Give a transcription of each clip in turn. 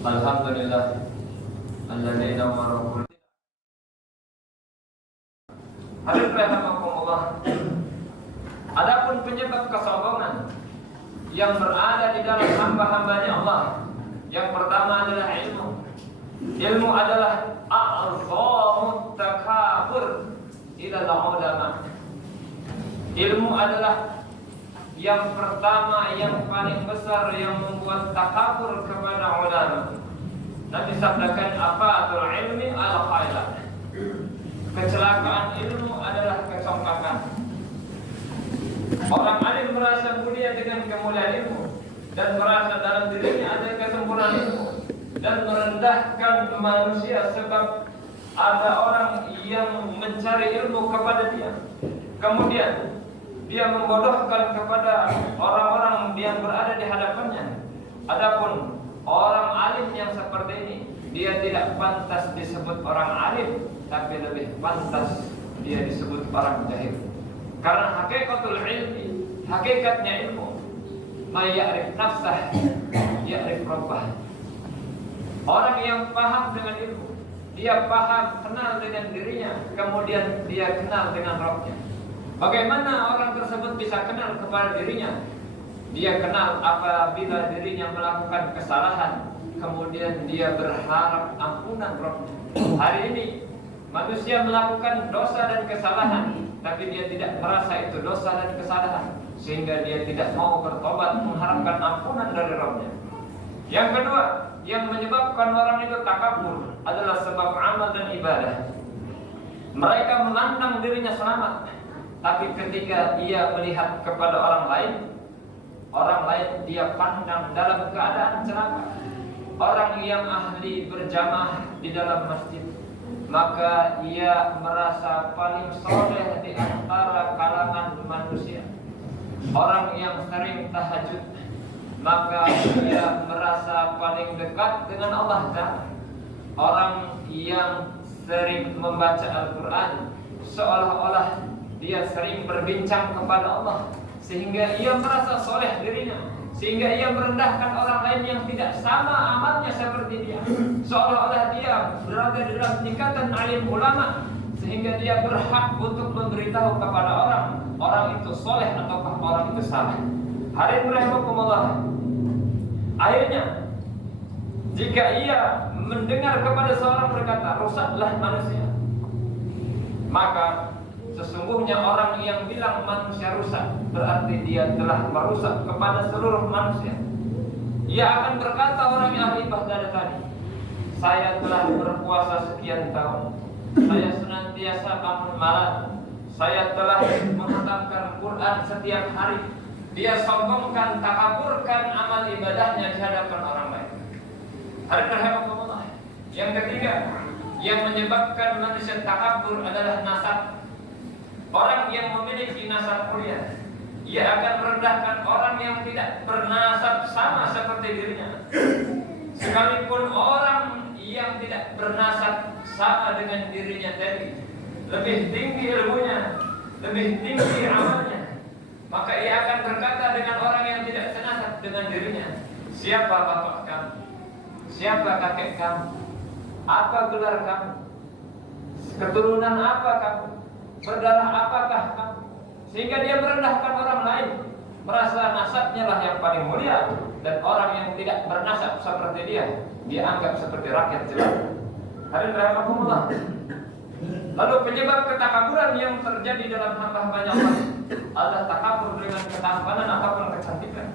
Alhamdulillah alladzi nawwara. Hadirin rahimakumullah. Adapun penyebab kesombongan yang berada di dalam hamba-hambanya Allah, yang pertama adalah ilmu. Ilmu adalah a'zamut takabur ila ulama. Ilmu adalah yang pertama, yang paling besar yang membuat takabur kepada ulama. Nabi sabdakan afatul ilmi al-khailah. Kecelakaan ilmu adalah kesombongan. Orang alim merasa mulia dengan kemuliaan ilmu dan merasa dalam dirinya ada kesempurnaan ilmu dan merendahkan manusia sebab ada orang yang mencari ilmu kepada dia. Kemudian dia membodohkan kepada orang-orang yang berada di hadapannya. Adapun orang alim yang seperti ini, dia tidak pantas disebut orang alim, tapi lebih pantas dia disebut orang jahil. Karena hakikatul ilmi, hakikatnya ilmu, may ya'rif nafsah ya'rif rabbah. Orang yang paham dengan ilmu, dia paham, kenal dengan dirinya, kemudian dia kenal dengan Rabbnya. Bagaimana orang tersebut bisa kenal kepada dirinya? Dia kenal apabila dirinya melakukan kesalahan, kemudian dia berharap ampunan Rabbnya. Hari ini manusia melakukan dosa dan kesalahan, tapi dia tidak merasa itu dosa dan kesalahan, sehingga dia tidak mau bertobat mengharapkan ampunan dari Rabbnya. Yang kedua, yang menyebabkan orang itu takabur adalah sebab amal dan ibadah. Mereka memandang dirinya selamat, tapi ketika ia melihat kepada orang lain dia pandang dalam keadaan celaka. Orang yang ahli berjamaah di dalam masjid, maka ia merasa paling soleh di antara kalangan manusia. Orang yang sering tahajud, maka ia merasa paling dekat dengan Allah Ta'ala. Orang yang sering membaca Al-Quran, seolah-olah dia sering berbincang kepada Allah, sehingga ia merasa soleh dirinya, sehingga ia merendahkan orang lain yang tidak sama amalnya seperti dia, seolah-olah dia berada di dalam tingkatan alim ulama, sehingga dia berhak untuk memberitahu kepada orang itu soleh ataukah orang itu salah. Hadirin rahimakumullah. Akhirnya, jika ia mendengar kepada seorang berkata, rusaklah manusia, maka sesungguhnya orang yang bilang manusia rusak, berarti dia telah merusak kepada seluruh manusia. Ia akan berkata orang yang ahli ibadah tadi, saya telah berpuasa sekian tahun, saya senantiasa bangun malam, saya telah menghatamkan Quran setiap hari. Dia sombongkan, takaburkan amal ibadahnya di hadapan orang lain. Hadirin rahimakumullah. Yang ketiga, yang menyebabkan manusia takabur adalah nasab. Orang yang memiliki nasab mulia, ia akan merendahkan orang yang tidak bernasab sama seperti dirinya. Sekalipun orang yang tidak bernasab sama dengan dirinya tadi lebih tinggi ilmunya, lebih tinggi amalnya, maka ia akan berkata dengan orang yang tidak senasab dengan dirinya, siapa bapak kamu? Siapa kakek kamu? Apa gelar kamu? Keturunan apa kamu? Berdarah apakah kamu? Sehingga dia merendahkan orang lain, merasa nasabnya lah yang paling mulia, dan orang yang tidak bernasab seperti dia anggap seperti rakyat jelata. Hadirin rahimakumullah. Lalu penyebab ketakaburan yang terjadi dalam hamba-hambanya Allah adalah takabur dengan ketampanan ataupun kecantikan.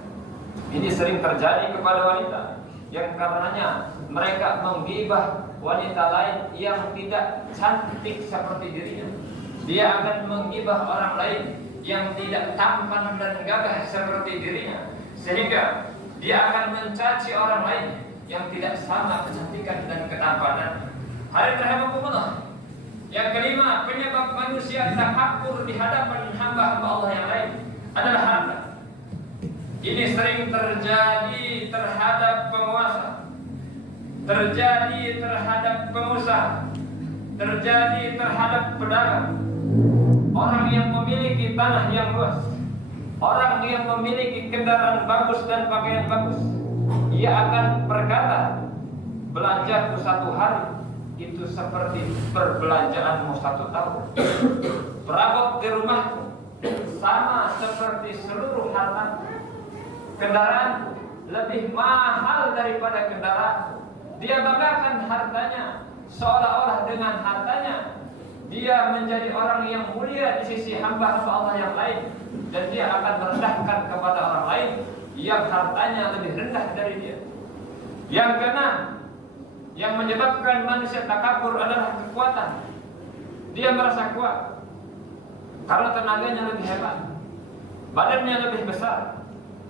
Ini sering terjadi kepada wanita, yang karenanya mereka menggibah wanita lain yang tidak cantik seperti dirinya. Dia akan menggibah orang lain yang tidak tampan dan gagah seperti dirinya, sehingga dia akan mencaci orang lain yang tidak sama kecantikan dan ketampanan. Hadirin rahimakumullah. Yang kelima, penyebab manusia takabur di hadapan hamba-hamba Allah yang lain adalah harta. Ini sering terjadi terhadap penguasa, terjadi terhadap pengusaha, terjadi terhadap pedagang, orang yang memiliki tanah yang luas, orang yang memiliki kendaraan bagus dan pakaian bagus. Ia akan berkata belanjaku 1 hari itu seperti perbelanjaanmu 1 tahun. Perabot di rumahku sama seperti seluruh harta. Kendaraan lebih mahal daripada kendaraan. Dia banggakan hartanya, seolah-olah dengan hartanya dia menjadi orang yang mulia di sisi hamba-hamba Allah yang lain, dan dia akan merendahkan kepada orang lain yang hartanya lebih rendah dari dia. Yang keenam, yang menyebabkan manusia takabur adalah kekuatan. Dia merasa kuat karena tenaganya lebih hebat, badannya lebih besar,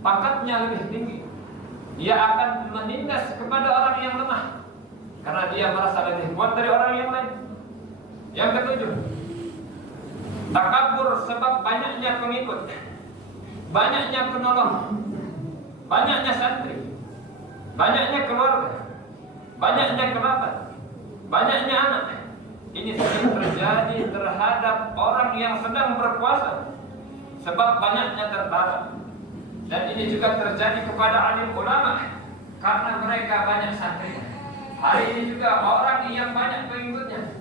pangkatnya lebih tinggi. Dia akan menindas kepada orang yang lemah karena dia merasa lebih kuat dari orang yang lain. Yang ketujuh, takabur sebab banyaknya pengikut, banyaknya penolong, banyaknya santri, banyaknya keluarga, banyaknya kerabat, banyaknya anak. Ini sering terjadi terhadap orang yang sedang berkuasa sebab banyaknya tentara. Dan ini juga terjadi kepada alim ulama karena mereka banyak santri. Hari ini juga orang yang banyak pengikutnya,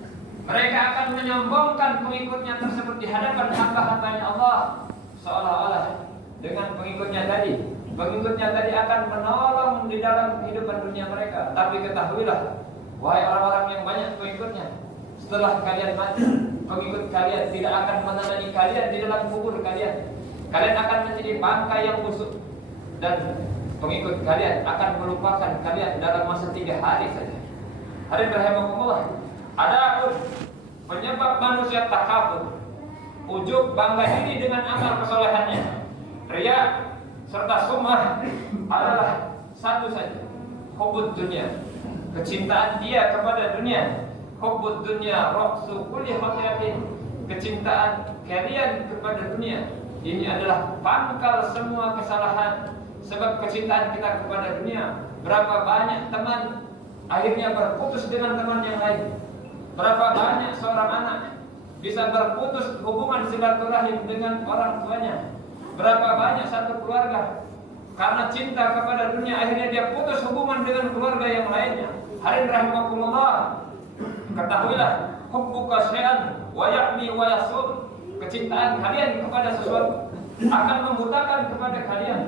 mereka akan menyombongkan pengikutnya tersebut di hadapan hamba-hambanya Allah, seolah-olah dengan pengikutnya tadi akan menolong di dalam kehidupan dunia mereka. Tapi ketahuilah, wahai orang-orang yang banyak pengikutnya, setelah kalian mati, pengikut kalian tidak akan menemani kalian di dalam kubur kalian. Kalian akan menjadi bangkai yang busuk, dan pengikut kalian akan melupakan kalian dalam masa 3 hari saja. Hadirin rahimakumullah, adapun penyebab manusia takabur, ujub, bangga diri dengan amal kesolehannya, riya serta sum'ah, adalah satu saja: hubbud dunia, kecintaan dia kepada dunia. Hubbud dunia ra'su kulli khati'atin, kecintaan kalian kepada dunia ini adalah pangkal semua kesalahan. Sebab kecintaan kita kepada dunia, berapa banyak teman akhirnya berputus dengan teman yang lain. Berapa banyak seorang anak bisa berputus hubungan silaturahim dengan orang tuanya. Berapa banyak satu keluarga karena cinta kepada dunia akhirnya dia putus hubungan dengan keluarga yang lainnya. Hadirin rahimakumullah, ketahuilah, hubbuka syai'an wa ya'mi wa yasur, kecintaan kalian kepada sesuatu akan membutakan kepada kalian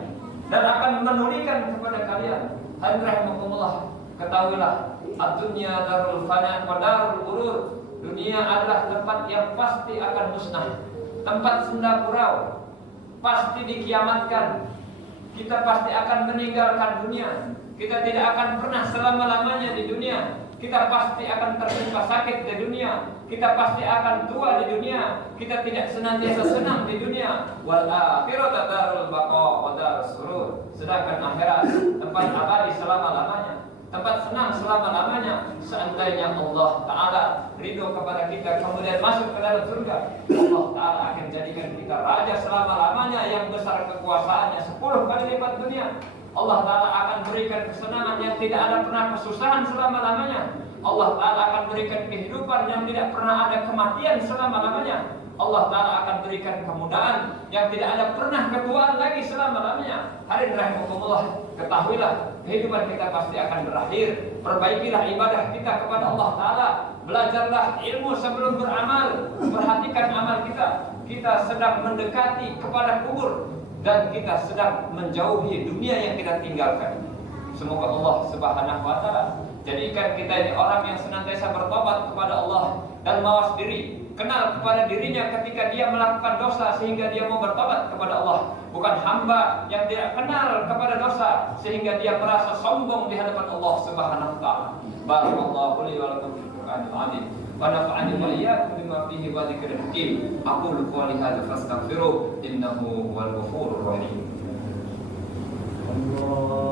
dan akan menulikan kepada kalian. Hadirin rahimakumullah, ketahuilah, ad-dunya darul fana wa darul ghurur. Dunia adalah tempat yang pasti akan musnah, tempat senda gurau, pasti dikiamatkan. Kita pasti akan meninggalkan dunia. Kita tidak akan pernah selama-lamanya di dunia. Kita pasti akan tertimpa sakit di dunia. Kita pasti akan tua di dunia. Kita tidak senantiasa senang di dunia. Wal akhiratu darul baqa wa darus surur. Sedangkan akhirat tempat abadi selama-lamanya, tempat senang selama-lamanya. Seandainya Allah Ta'ala ridho kepada kita kemudian masuk ke dalam surga, Allah Ta'ala akan jadikan kita raja selama-lamanya yang besar kekuasaannya 10 kali lipat dunia. Allah Ta'ala akan berikan kesenangan yang tidak ada pernah kesusahan selama-lamanya. Allah Ta'ala akan berikan kehidupan yang tidak pernah ada kematian selama-lamanya. Allah Ta'ala akan berikan kemudahan yang tidak ada pernah ketuaan lagi selama-lamanya. Hadirin rahimakumullah, ketahuilah, kehidupan kita pasti akan berakhir. Perbaikilah ibadah kita kepada Allah Ta'ala. Belajarlah ilmu sebelum beramal. Perhatikan amal kita. Kita sedang mendekati kepada kubur dan kita sedang menjauhi dunia yang kita tinggalkan. Semoga Allah Subhanahu wa Ta'ala jadikan kita ini orang yang senantiasa bertobat kepada Allah dan mawas diri, kenal kepada dirinya ketika dia melakukan dosa sehingga dia mau bertobat kepada Allah, bukan hamba yang tidak kenal kepada dosa sehingga dia merasa sombong di hadapan Allah Subhanahu wa Ta'ala. Barakallahu li wa lakum fil Qur'anil 'azim wa nafa'ani wa iyyakum bima fihi wa dzikril hakim. Aqulu qawli hadza fastaghfiruh innahu huwal ghafurur rahim. Allah